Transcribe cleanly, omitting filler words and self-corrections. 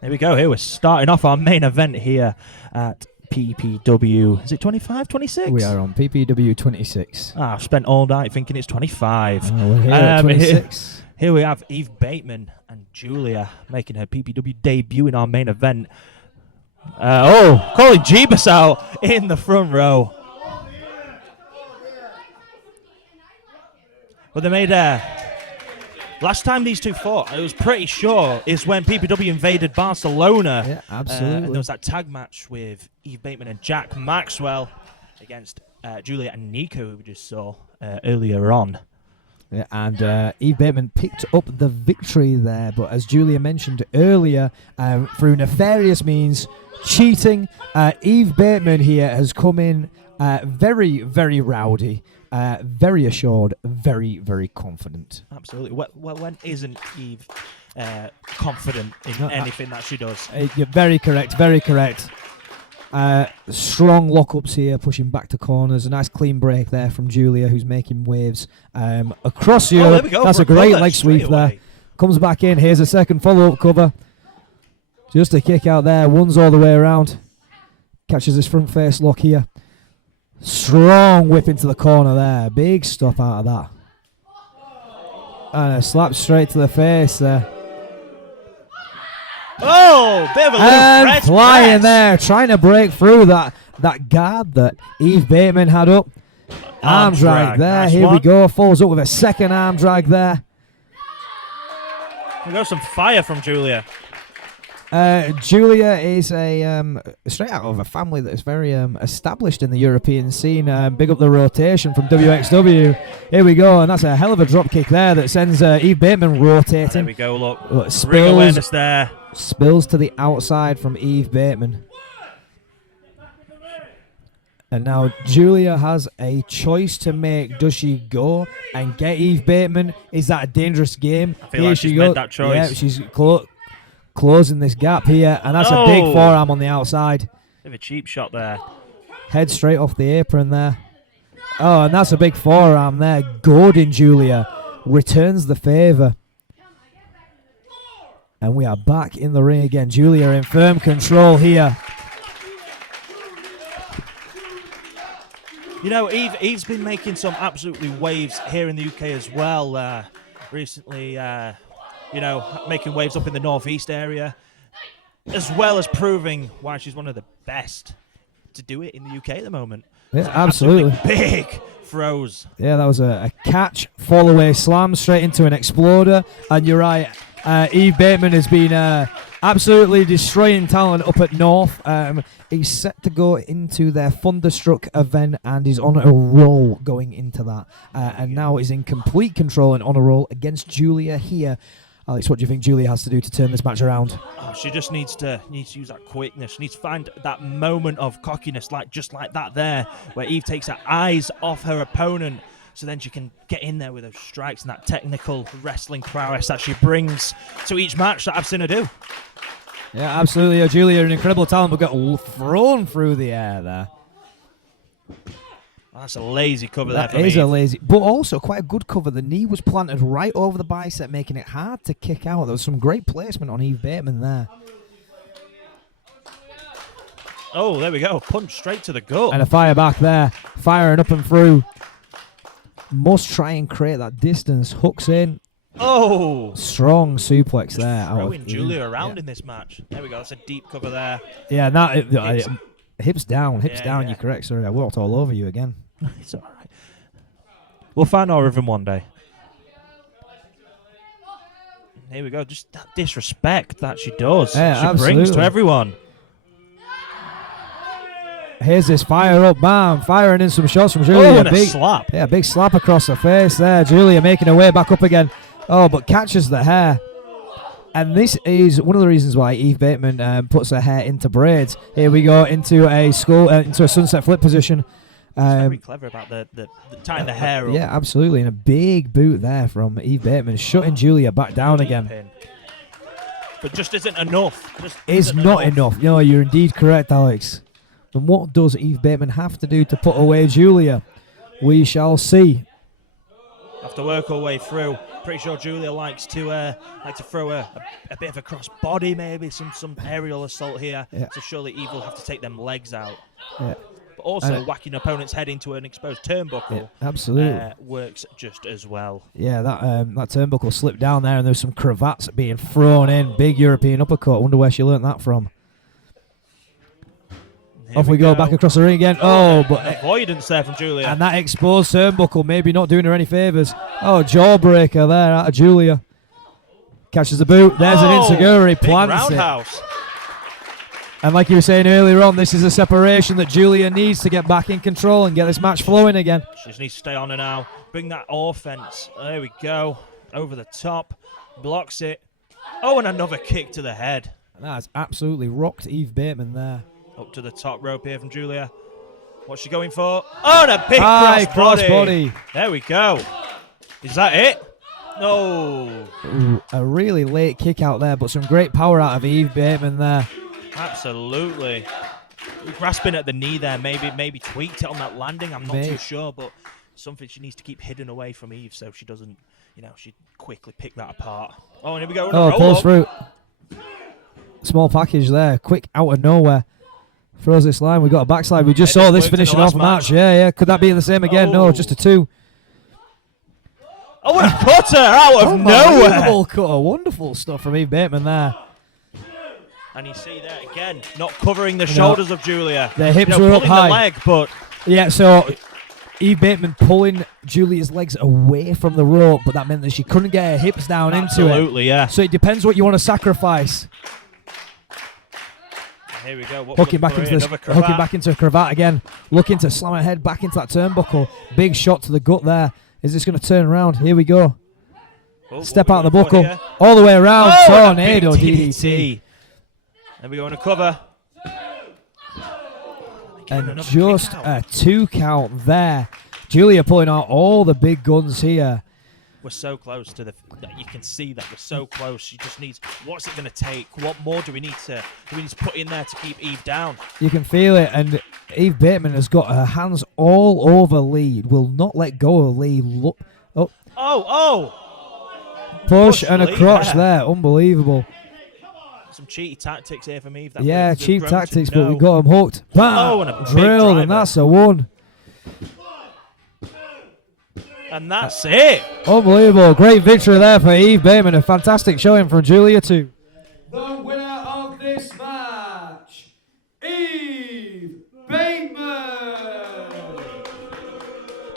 There we go. Here we're starting off our main event here at PPW. Is it 25, 26? We are on PPW 26. I've spent all night thinking it's 25. We're here at 26. Here we have Eve Bateman and Julia making her PPW debut in our main event. Calling Jeebus out in the front row. Well, they made last time these two fought, I was pretty sure, is when PPW invaded Barcelona. Yeah, absolutely. And there was that tag match with Eve Bateman and Jack Maxwell against Julia and Nico, who we just saw earlier on. Yeah, and Eve Bateman picked up the victory there, but as Julia mentioned earlier, through nefarious means, cheating, Eve Bateman here has come in very, very rowdy. Very assured, very, very confident. Absolutely. Well, when isn't Eve confident in anything that she does? You're very correct, very correct. Strong lockups here, pushing back to corners. A nice clean break there from Julia, who's making waves across Europe. There we go. That's a great leg sweep there. Comes back in. Here's a second follow-up cover. Just a kick out there. One's all the way around. Catches his front face lock here. Strong whip into the corner there. Big stop out of that. And a slap straight to the face there. Oh, bit of a little and flying press. there, trying to break through that guard that Eve Bateman had up. Arm drag there. Nice Here one. we go. Follows up with a second arm drag there. We got some fire from Julia. Julia is a straight out of a family that is very established in the European scene. Big up the rotation from WXW. Here we go, and that's a hell of a drop kick there that sends Eve Bateman rotating. There we go, look. Ring Spills, awareness there. spills to the outside from Eve Bateman. And now Julia has a choice to make. Does she go and get Eve Bateman? Is that a dangerous game? I feel like she's made that choice. Yeah, she's closing this gap here, and that's a big forearm on the outside. Bit of a cheap shot there. Head straight off the apron there. Oh, and that's a big forearm there. Goading Julia. Returns the favour. And we are back in the ring again. Julia in firm control here. You know, Eve's been making some absolutely waves here in the UK as well. Recently, making waves up in the northeast area, as well as proving why she's one of the best to do it in the UK at the moment. Yeah, absolutely. Big throws. Yeah, that was a catch, fall away slam straight into an exploder. And you're right, Eve Bateman has been absolutely destroying talent up at North. He's set to go into their Thunderstruck event, and he's on a roll going into that. And now is in complete control and on a roll against Julia here. Alex, what do you think Julia has to do to turn this match around? Oh, she just needs to use that quickness. She needs to find that moment of cockiness, just like that there, where Eve takes her eyes off her opponent, so then she can get in there with her strikes and that technical wrestling prowess that she brings to each match that I've seen her do. Yeah, absolutely. Julia, an incredible talent, but got thrown through the air there. That's a lazy cover there for That is me. a lazy, but also quite a good cover. The knee was planted right over the bicep, making it hard to kick out. There was some great placement on Eve Bateman there. Oh, there we go. Punch straight to the gut. And a fire back there. Firing up and through. Must try and create that distance. Hooks in. Oh! Strong suplex there. Throwing Julia around in this match. There we go. That's a deep cover there. Yeah, hips down. Yeah. You're correct. Sorry, I walked all over you again. It's all right. We'll find our rhythm one day. Here we go. Just that disrespect that she does. Yeah, she brings to absolutely. everyone. Here's this fire up, bam, firing in some shots from Oh, Julia. and a slap. Yeah, big slap across the face there. Julia making her way back up again. Oh, but catches the hair. And this is one of the reasons why Eve Bateman puts her hair into braids. Here we go into a sunset flip position. Very clever about the tying the hair up. Yeah, absolutely. And a big boot there from Eve Bateman, shutting Julia back down Deep again. pin. But just isn't enough. Just Is isn't not enough. No, you're indeed correct, Alex. And what does Eve Bateman have to do to put away Julia? We shall see. Have to work her way through. Pretty sure Julia likes to throw a bit of a cross body, maybe some aerial assault here. Yeah. So surely Eve will have to take them legs out. Yeah. But also whacking opponent's head into an exposed turnbuckle. Yeah, absolutely. Works just as well. Yeah, that turnbuckle slipped down there, and there's some cravats being thrown in. Big European uppercut. Wonder where she learnt that from. Off we go, back across the ring again. Oh, but avoidance there from Julia. And that exposed turnbuckle maybe not doing her any favours. Oh, jawbreaker there out of Julia. Catches the boot. There's an Insiguri. Plants roundhouse. it. And like you were saying earlier on, this is a separation that Julia needs to get back in control and get this match flowing again. She just needs to stay on her now. Bring that offense. There we go. Over the top. Blocks it. Oh, and another kick to the head. And that has absolutely rocked Eve Bateman there. Up to the top rope here from Julia. What's she going for? Oh, and a big crossbody. There we go. Is that it? No. Ooh, a really late kick out there, but some great power out of Eve Bateman there. Absolutely. Grasping at the knee there, maybe tweaked it on that landing. I'm not too sure, but something she needs to keep hidden away from Eve so she doesn't, she'd quickly pick that apart. Oh, and here we go. Oh, pulls through. Small package there, quick out of nowhere. Throws this line. We got a backslide. We just saw this finishing off a match. Yeah. Could that be the same again? No, just a 2. Oh, what a cutter out of nowhere. Cutter. Wonderful stuff from Eve Bateman there. And you see there again, not covering the shoulders of Julia. Their hips were up high. The leg, but yeah, so Eve Bateman pulling Julia's legs away from the rope, but that meant that she couldn't get her hips down into it. Absolutely, yeah. So it depends what you want to sacrifice. Here we go. Hooking back into a cravat again. Looking to slam her head back into that turnbuckle. Big shot to the gut there. Is this going to turn around? Here we go. Step out of the buckle. All the way around. Tornado DDT. There we go on a cover. And just a 2 count there. Julia pulling out all the big guns here. We're so close to you can see that we're so close. She just needs, what's it going to take? What more do we need to put in there to keep Eve down? You can feel it, and Eve Bateman has got her hands all over Lee. Will not let go of Lee. Look, push and a crotch there. Unbelievable. Some cheaty tactics here from Eve. Yeah, cheap tactics, but we got him hooked. Bam! And a drilled, and that's a 1. And that's it. Unbelievable. Great victory there for Eve Bateman. A fantastic showing from Julia too.